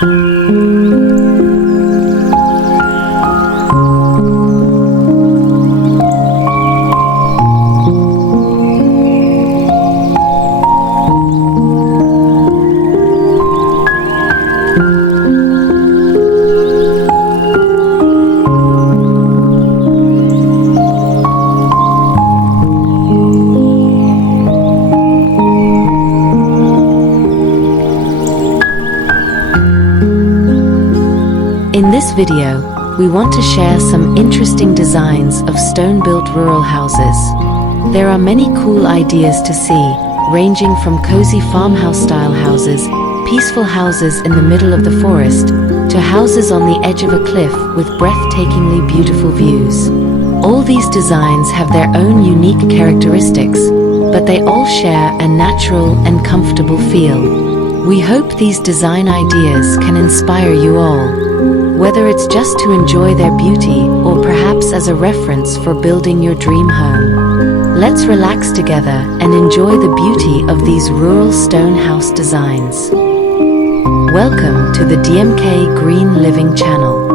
In this video, we want to share some interesting designs of stone-built rural houses. There are many cool ideas to see, ranging from cozy farmhouse-style houses, peaceful houses in the middle of the forest, to houses on the edge of a cliff with breathtakingly beautiful views. All these designs have their own unique characteristics, but they all share a natural and comfortable feel. We hope these design ideas can inspire you all, whether it's just to enjoy their beauty or perhaps as a reference for building your dream home. Let's relax together and enjoy the beauty of these rural stone house designs. Welcome to the DMK Green Living channel.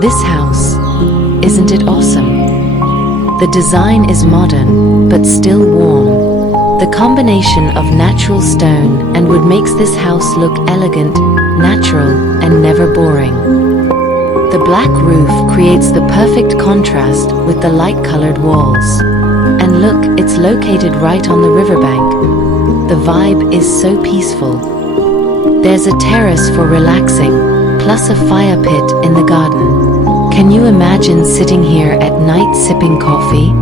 This house, isn't it awesome? The design is modern, but still warm. The combination of natural stone and wood makes this house look elegant, natural, and never boring. The black roof creates the perfect contrast with the light-colored walls. And look, it's located right on the riverbank. The vibe is so peaceful. There's a terrace for relaxing, plus a fire pit in the garden. Can you imagine sitting here at night sipping coffee?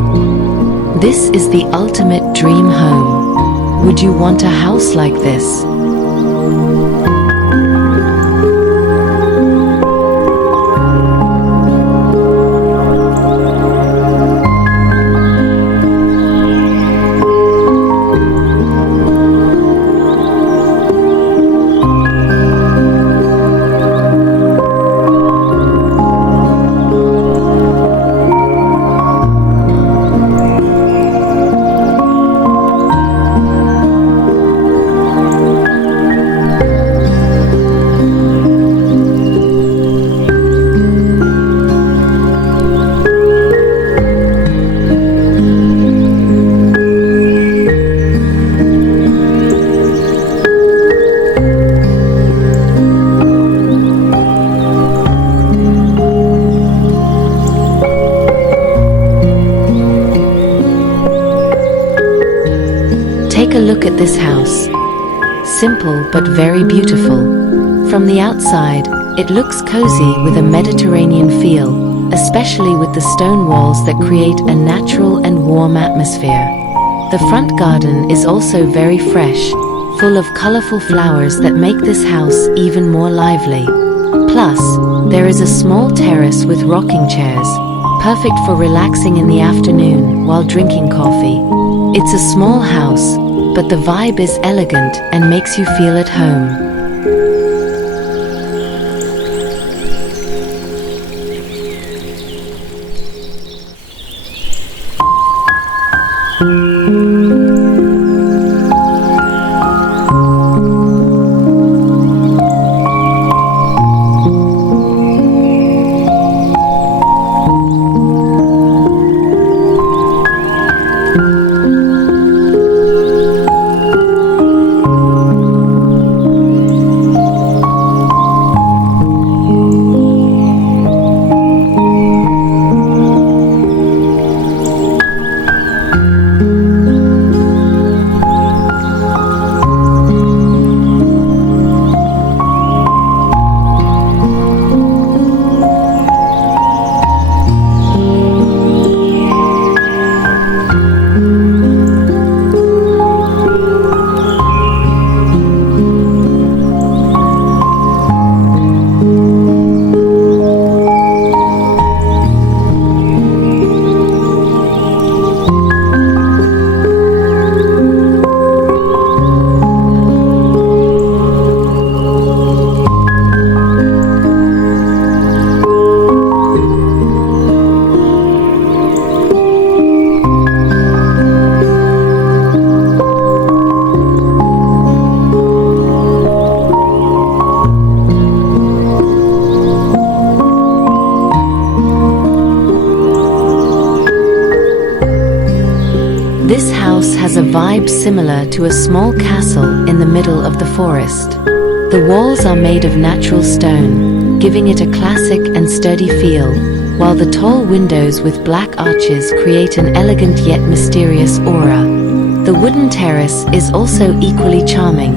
This is the ultimate dream home. Would you want a house like this? Take a look at this house. Simple but very beautiful. From the outside, it looks cozy with a Mediterranean feel, especially with the stone walls that create a natural and warm atmosphere. The front garden is also very fresh, full of colorful flowers that make this house even more lively. Plus, there is a small terrace with rocking chairs, perfect for relaxing in the afternoon while drinking coffee. It's a small house, but the vibe is elegant and makes you feel at home. vibe similar to a small castle in the middle of the forest. The walls are made of natural stone, giving it a classic and sturdy feel, while the tall windows with black arches create an elegant yet mysterious aura. The wooden terrace is also equally charming,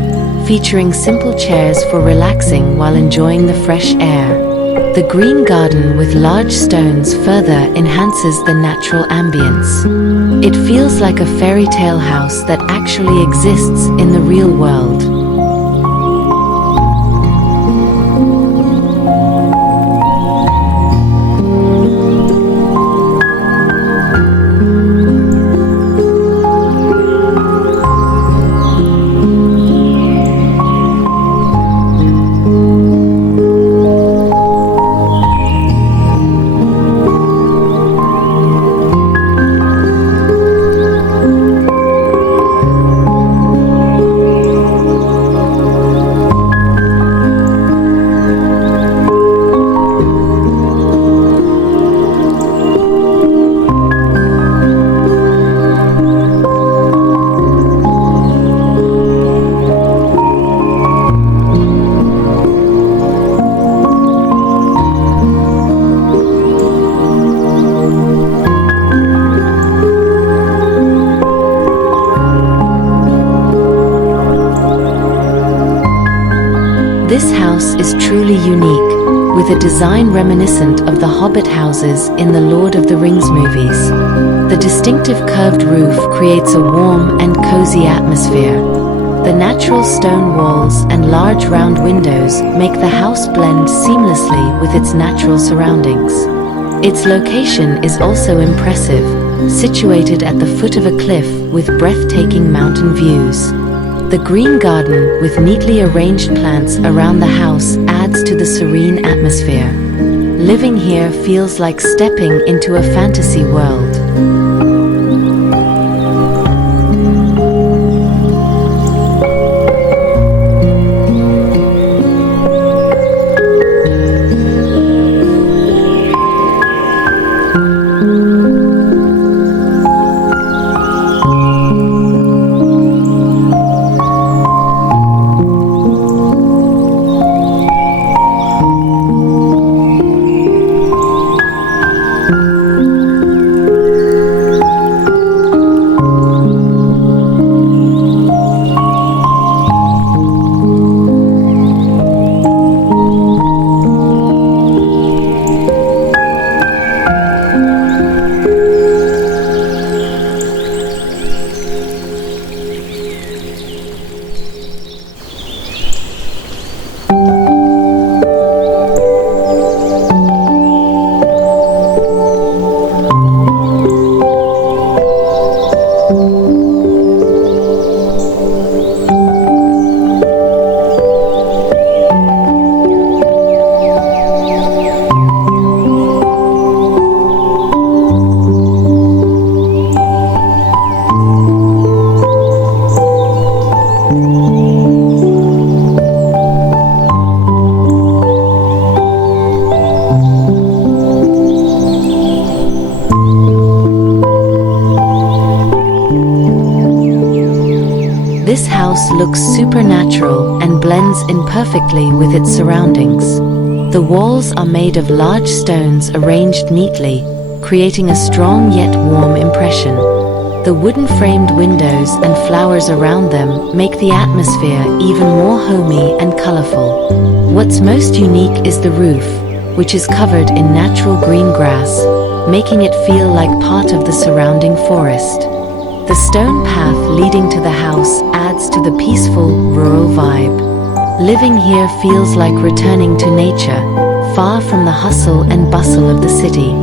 featuring simple chairs for relaxing while enjoying the fresh air. The green garden with large stones further enhances the natural ambience. It feels like a fairy tale house that actually exists in the real world. This house is truly unique, with a design reminiscent of the Hobbit houses in the Lord of the Rings movies. The distinctive curved roof creates a warm and cozy atmosphere. The natural stone walls and large round windows make the house blend seamlessly with its natural surroundings. Its location is also impressive, situated at the foot of a cliff with breathtaking mountain views. The green garden with neatly arranged plants around the house adds to the serene atmosphere. Living here feels like stepping into a fantasy world. This house looks supernatural and blends in perfectly with its surroundings. The walls are made of large stones arranged neatly, creating a strong yet warm impression. The wooden framed windows and flowers around them make the atmosphere even more homey and colorful. What's most unique is the roof, which is covered in natural green grass, making it feel like part of the surrounding forest. The stone path leading to the house adds to the peaceful, rural vibe. Living here feels like returning to nature, far from the hustle and bustle of the city.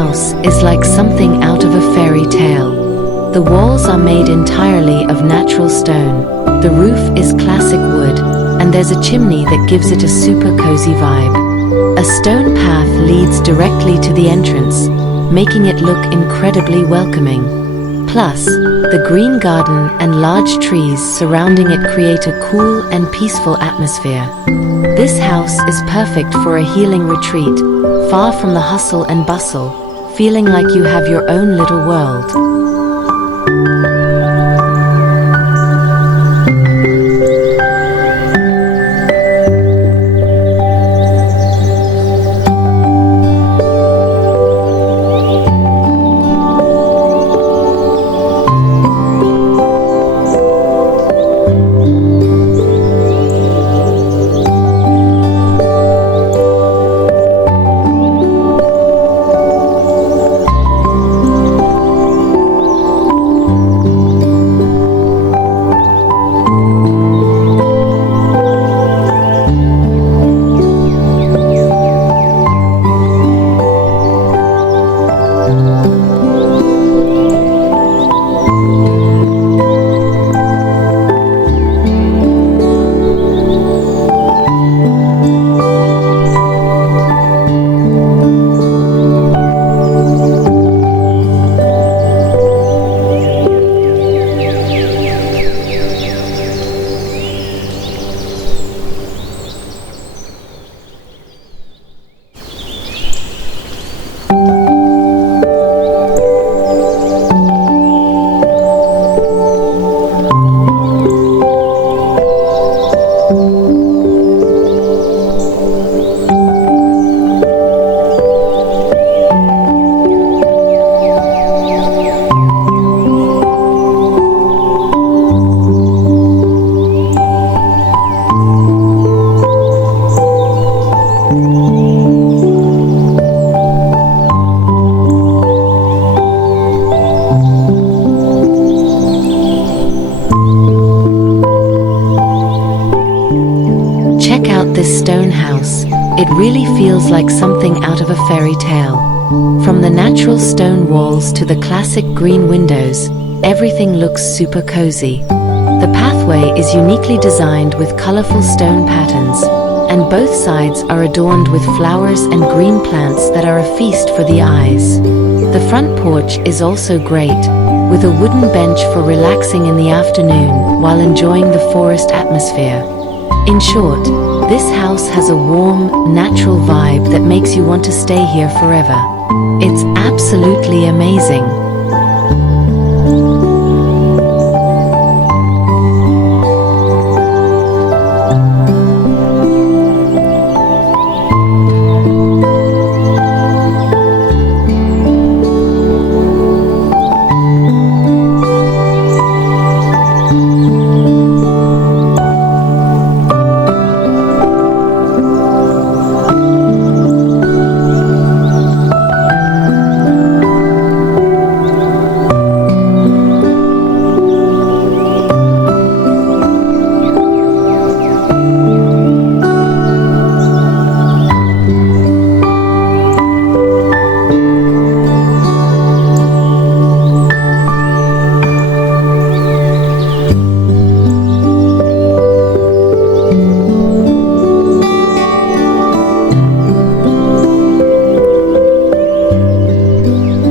house is like something out of a fairy tale. The walls are made entirely of natural stone, the roof is classic wood, and there's a chimney that gives it a super cozy vibe. A stone path leads directly to the entrance, making it look incredibly welcoming. Plus, the green garden and large trees surrounding it create a cool and peaceful atmosphere. This house is perfect for a healing retreat, far from the hustle and bustle, feeling like you have your own little world. Check out this stone house. It really feels like something out of a fairy tale. From the natural stone walls to the classic green windows, everything looks super cozy. The pathway is uniquely designed with colorful stone patterns, and both sides are adorned with flowers and green plants that are a feast for the eyes. The front porch is also great, with a wooden bench for relaxing in the afternoon while enjoying the forest atmosphere. In short, this house has a warm, natural vibe that makes you want to stay here forever. It's absolutely amazing.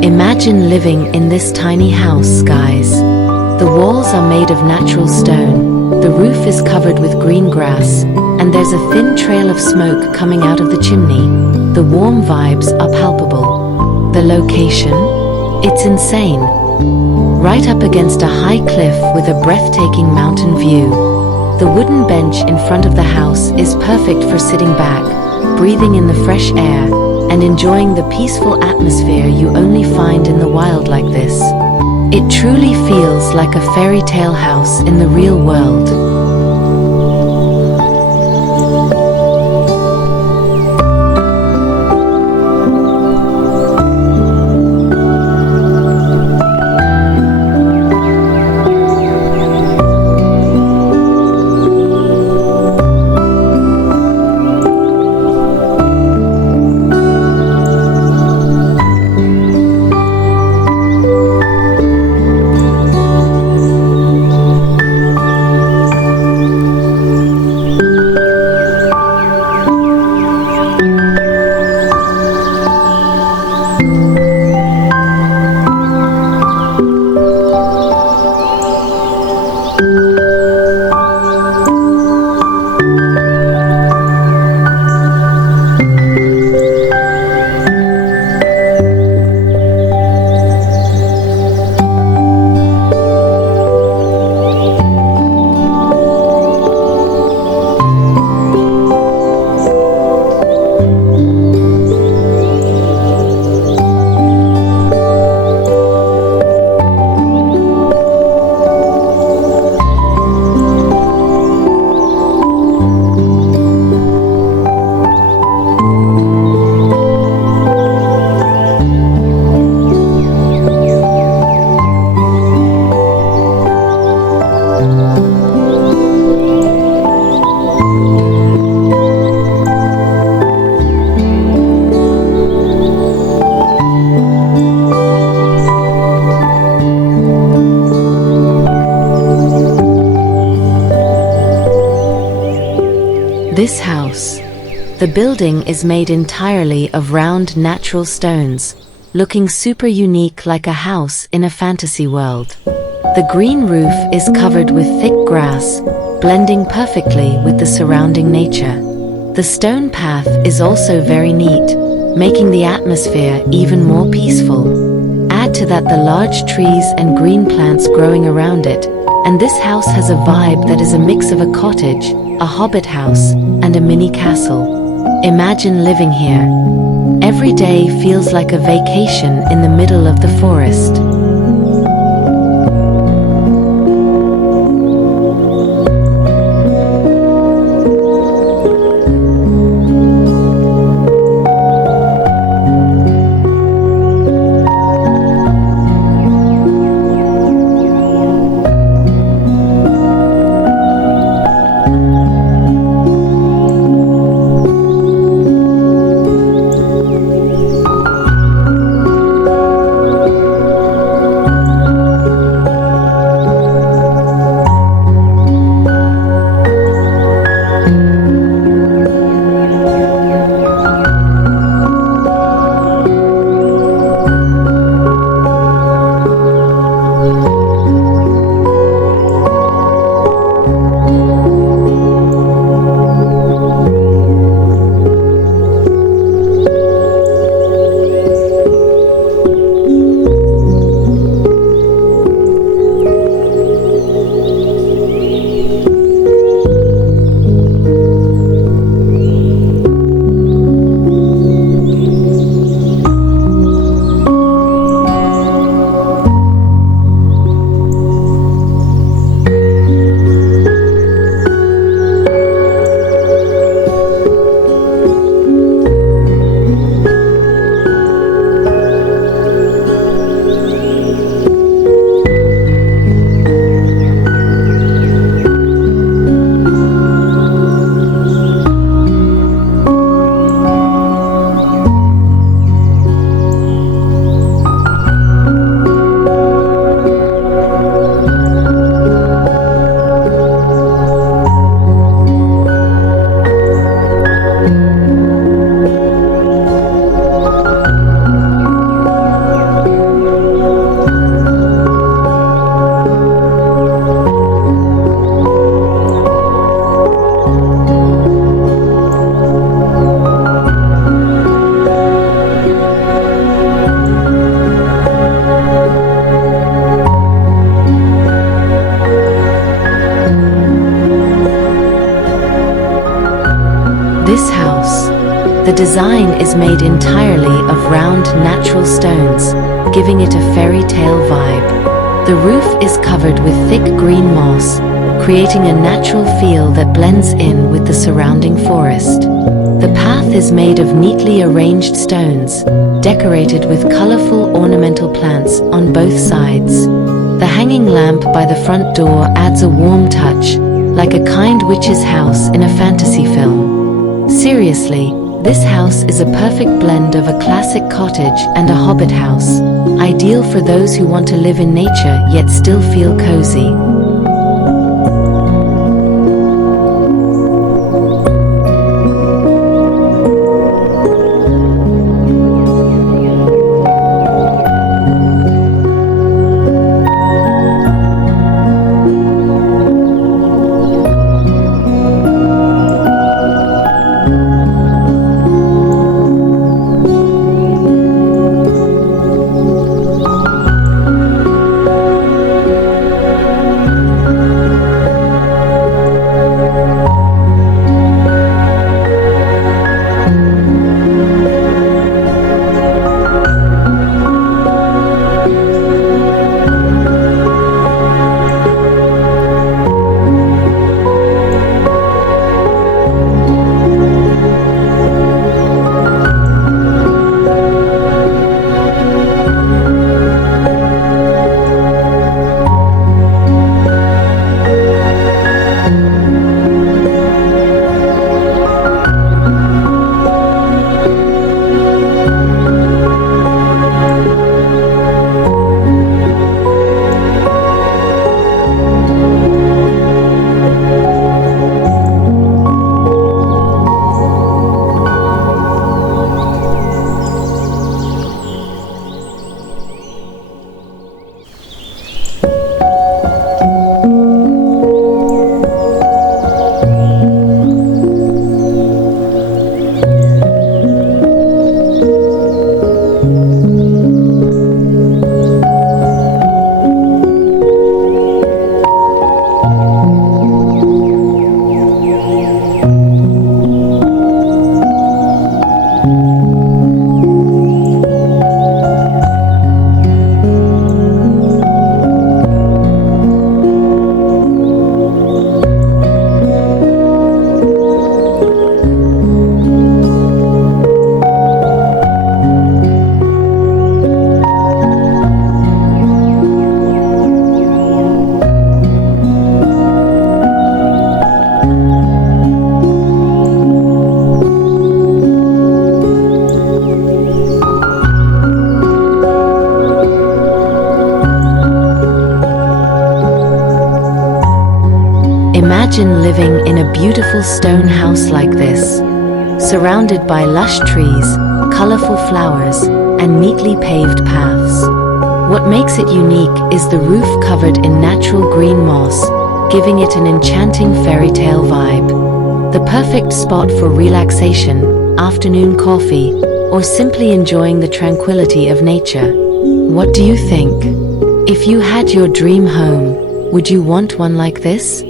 Imagine living in this tiny house, guys. The walls are made of natural stone, the roof is covered with green grass, and there's a thin trail of smoke coming out of the chimney. The warm vibes are palpable. The location? It's insane. Right up against a high cliff with a breathtaking mountain view. The wooden bench in front of the house is perfect for sitting back, breathing in the fresh air, and enjoying the peaceful atmosphere you only find in the wild like this. It truly feels like a fairy tale house in the real world. This house. The building is made entirely of round natural stones, looking super unique like a house in a fantasy world. The green roof is covered with thick grass, blending perfectly with the surrounding nature. The stone path is also very neat, making the atmosphere even more peaceful. Add to that the large trees and green plants growing around it, and this house has a vibe that is a mix of a cottage, a hobbit house, and a mini castle. Imagine living here. Every day feels like a vacation in the middle of the forest. This house. The design is made entirely of round natural stones, giving it a fairy tale vibe. The roof is covered with thick green moss, creating a natural feel that blends in with the surrounding forest. The path is made of neatly arranged stones, decorated with colorful ornamental plants on both sides. The hanging lamp by the front door adds a warm touch, like a kind witch's house in a fantasy film. Seriously, this house is a perfect blend of a classic cottage and a hobbit house, ideal for those who want to live in nature yet still feel cozy. Imagine living in a beautiful stone house like this, surrounded by lush trees, colorful flowers, and neatly paved paths. What makes it unique is the roof covered in natural green moss, giving it an enchanting fairy tale vibe. The perfect spot for relaxation, afternoon coffee, or simply enjoying the tranquility of nature. What do you think? If you had your dream home, would you want one like this?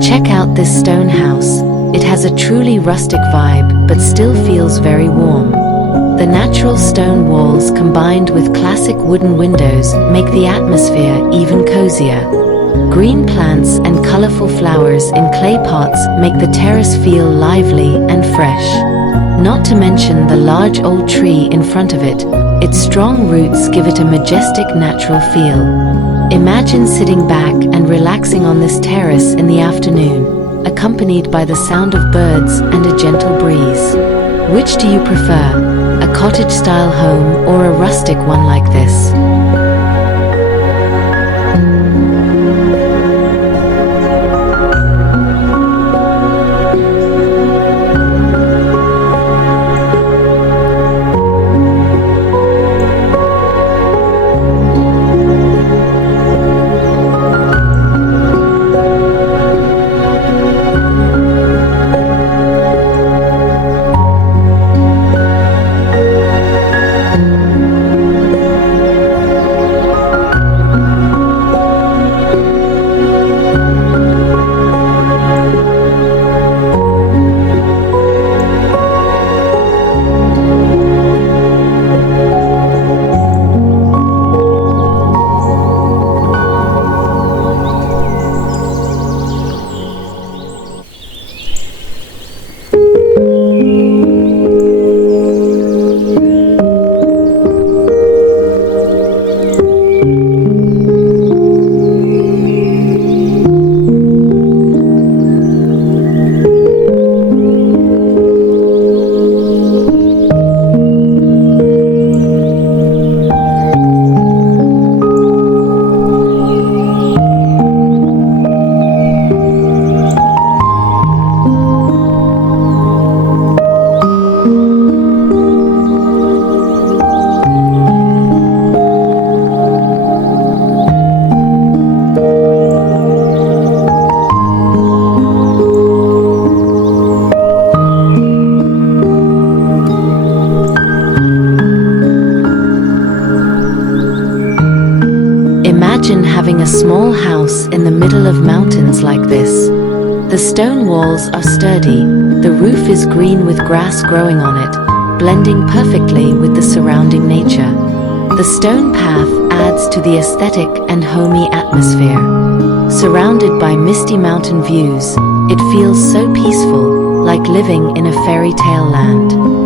Check out this stone house. It has a truly rustic vibe, but still feels very warm. The natural stone walls combined with classic wooden windows make the atmosphere even cozier. Green plants and colorful flowers in clay pots make the terrace feel lively and fresh. Not to mention the large old tree in front of it. Its strong roots give it a majestic natural feel. Imagine sitting back and relaxing on this terrace in the afternoon, accompanied by the sound of birds and a gentle breeze. Which do you prefer, a cottage-style home or a rustic one like this? Imagine having a small house in the middle of mountains like this. The stone walls are sturdy, the roof is green with grass growing on it, blending perfectly with the surrounding nature. The stone path adds to the aesthetic and homey atmosphere. Surrounded by misty mountain views, it feels so peaceful, like living in a fairy tale land.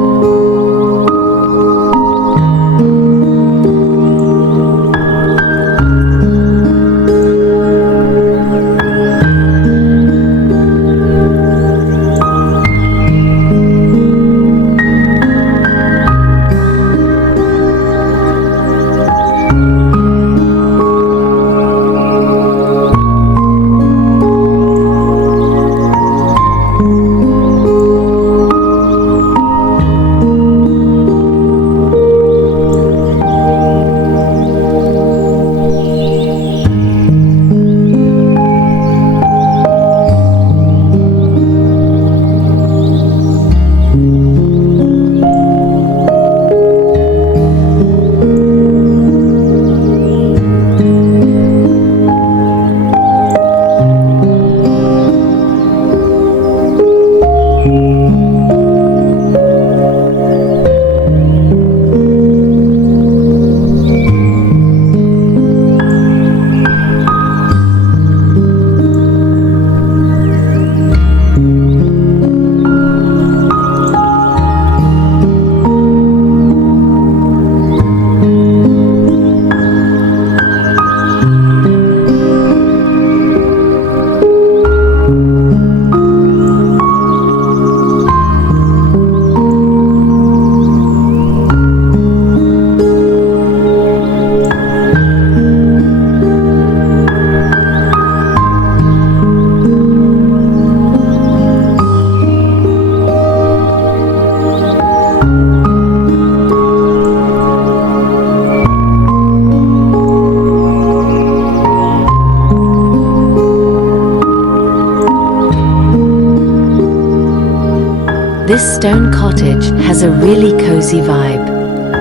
This stone cottage has a really cozy vibe.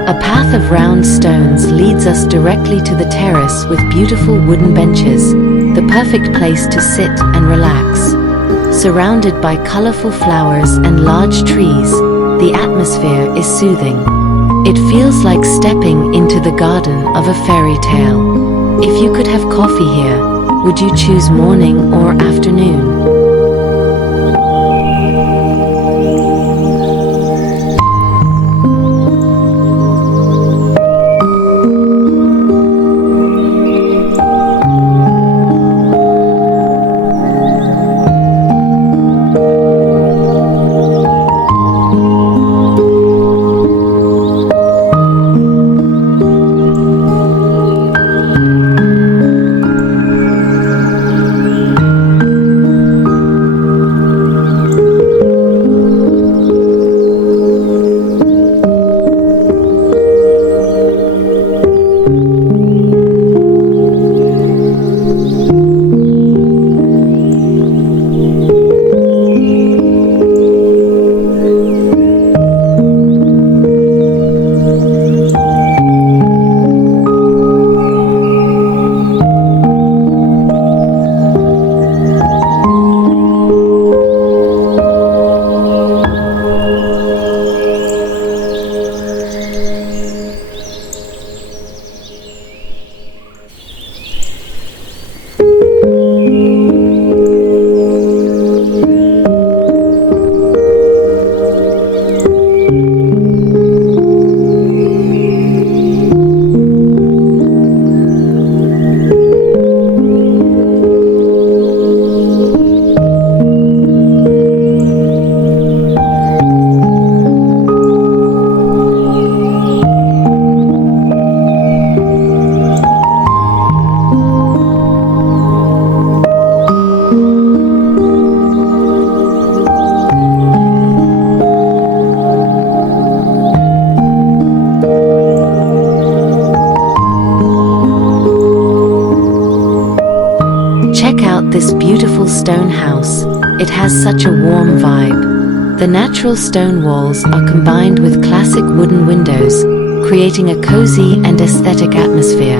A path of round stones leads us directly to the terrace with beautiful wooden benches, the perfect place to sit and relax. Surrounded by colorful flowers and large trees, the atmosphere is soothing. It feels like stepping into the garden of a fairy tale. If you could have coffee here, would you choose morning or afternoon? This beautiful stone house. It has such a warm vibe. The natural stone walls are combined with classic wooden windows, creating a cozy and aesthetic atmosphere.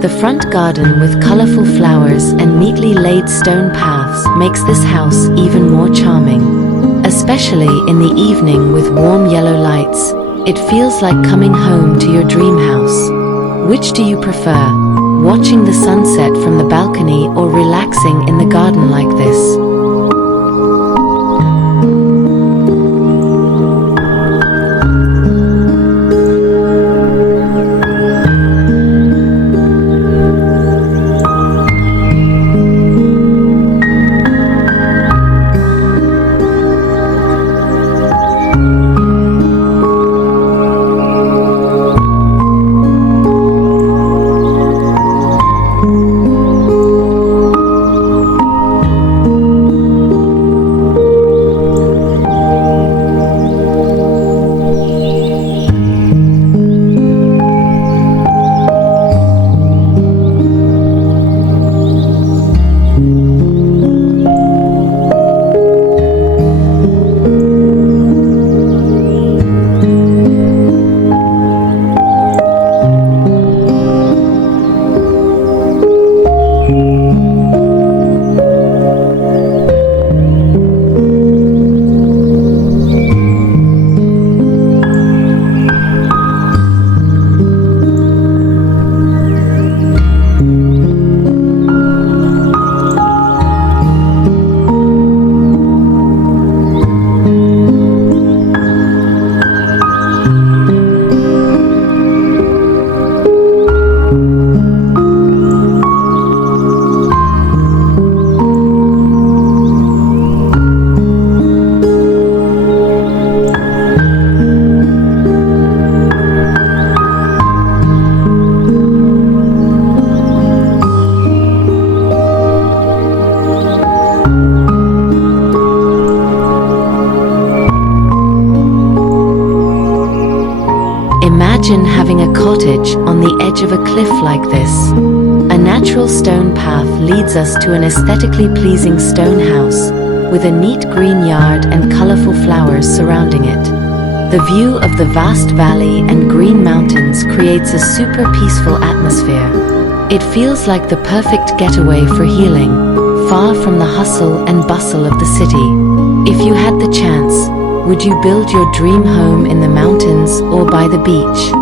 The front garden with colorful flowers and neatly laid stone paths makes this house even more charming. A especially in the evening with warm yellow lights. It feels like coming home to your dream house. Which do you prefer? Watching the sunset from the balcony or relaxing in the garden like this? Imagine having a cottage on the edge of a cliff like this. A natural stone path leads us to an aesthetically pleasing stone house with a neat green yard and colorful flowers surrounding it. The view of the vast valley and green mountains creates a super peaceful atmosphere. It feels like the perfect getaway for healing, far from the hustle and bustle of the city. If you had the chance, would you build your dream home in the mountains or by the beach?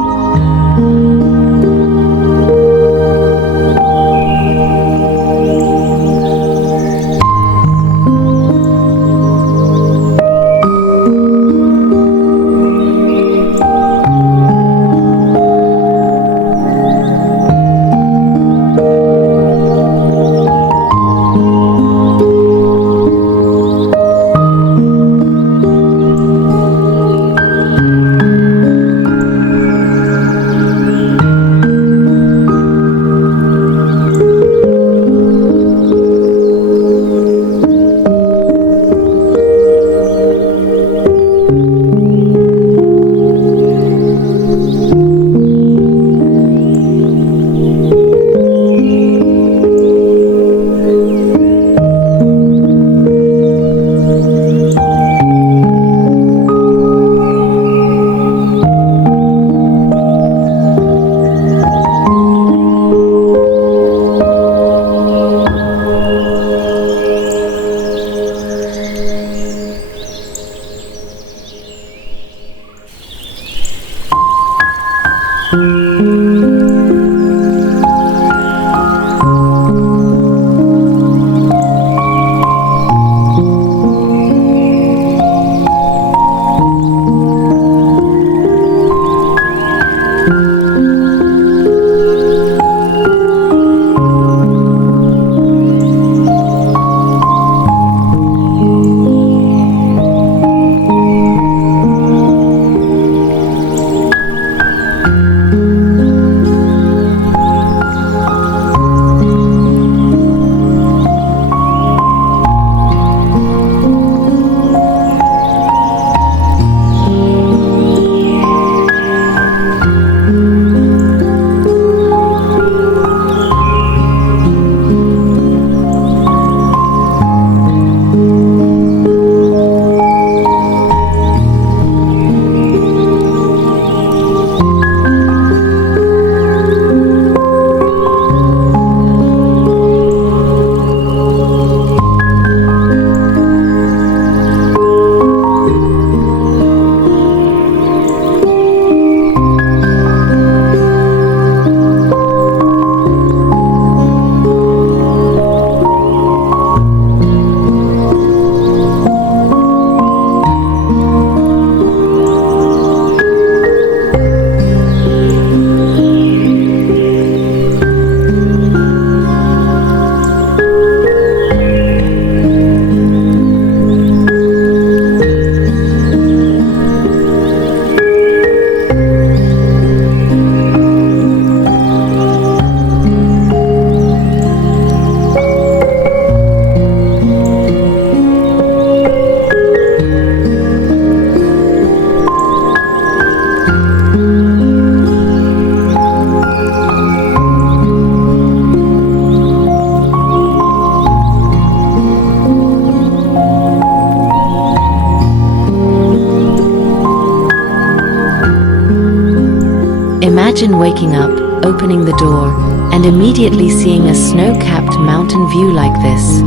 Imagine waking up, opening the door, and immediately seeing a snow-capped mountain view like this.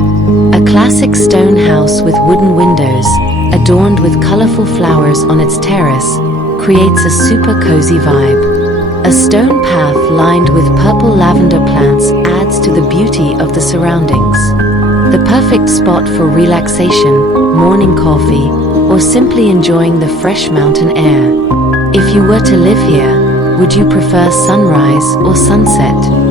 A classic stone house with wooden windows, adorned with colorful flowers on its terrace, creates a super cozy vibe. A stone path lined with purple lavender plants adds to the beauty of the surroundings. The perfect spot for relaxation, morning coffee, or simply enjoying the fresh mountain air. If you were to live here, would you prefer sunrise or sunset?